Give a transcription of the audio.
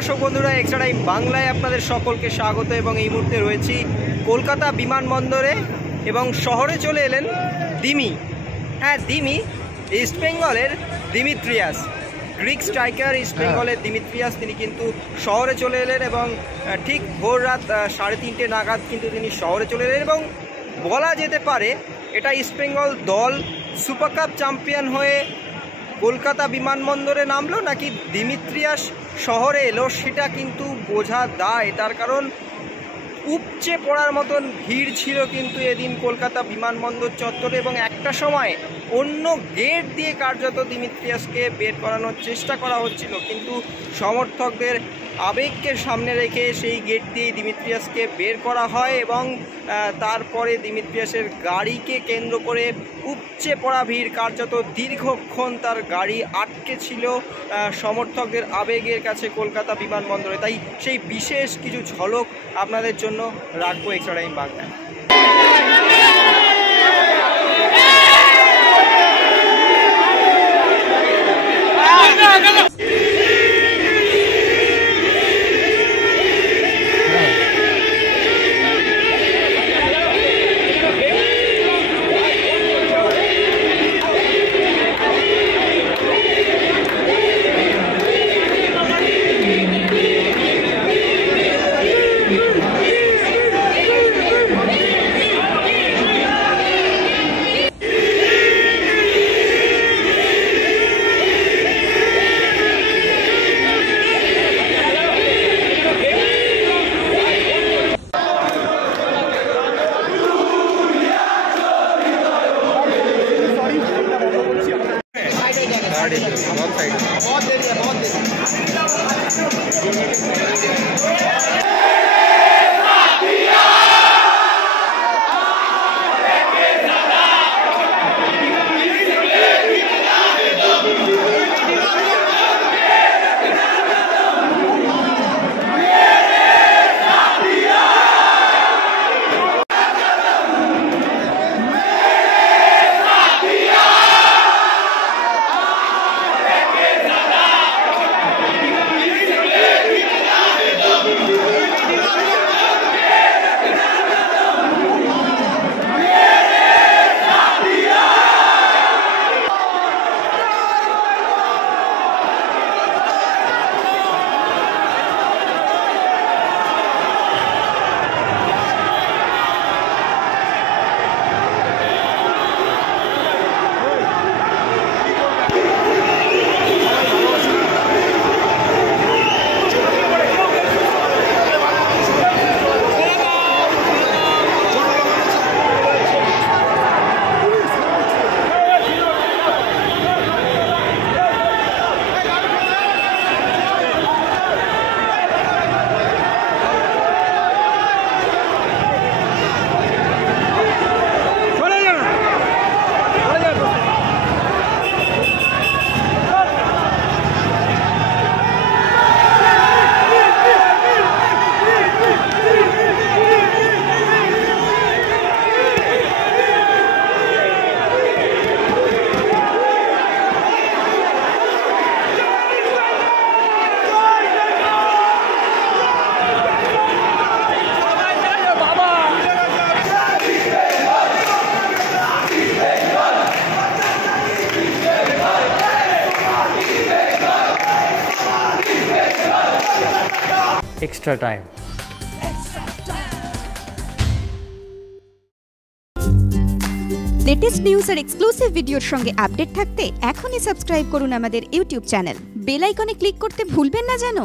দর্শক বন্ধুরা, extra time বাংলায় আপনাদের সকলকে স্বাগত। এবং এই মুহূর্তে রয়েছি কলকাতা বিমানবন্দরে এবং শহরে চলে এলেন দিমি। হ্যাঁ, দিমি ইস্টবেঙ্গলের দিমিত্রিয়াস, গ্রিক স্ট্রাইকার ইস্টবেঙ্গলের দিমিত্রিয়াস, তিনি কিন্তু শহরে চলে এলেন এবং ঠিক ভোর রাত 3:30 নাগাদ কিন্তু তিনি শহরে চলে এলেন। এবং বলা যেতে পারে এটা ইস্টবেঙ্গল দল সুপার কাপ চ্যাম্পিয়ন হয়ে কলকাতা বিমানবন্দরে নামলো নাকি দিমিত্রিয়াস শহরে এলো সেটা কিন্তু বোঝা দায়। তার কারণ উপচে পড়ার মতন ভিড় ছিল কিন্তু এদিন কলকাতা বিমানবন্দর চত্বরে, এবং একটা সময় অন্য গেট দিয়ে কার্যত দিমিত্রিয়াসকে বের করানোর চেষ্টা করা হচ্ছিল, কিন্তু সমর্থকদের আবেগকে সামনে রেখে সেই গেট দিয়েই দিমিত্রিয়াসকে বের করা হয়। এবং তারপরে দিমিত্রিয়াসের গাড়িকে কেন্দ্র করে উপচে পড়া ভিড়, কার্যত দীর্ঘক্ষণ তার গাড়ি আটকে ছিল সমর্থকদের আবেগের কাছে কলকাতা বিমানবন্দরে। তাই সেই বিশেষ কিছু ঝলক আপনাদের জন্য রাখবো এক্সট্রা টাইম বাংলায়। बहुत देरी है, बहुत देरी। extra time. লেটেস্ট নিউজ আর এক্সক্লুসিভ ভিডিওর সঙ্গে আপডেট থাকতে এখনই সাবস্ক্রাইব করুন আমাদের ইউটিউব চ্যানেল। বেল আইকনে ক্লিক করতে ভুলবেন না যেন।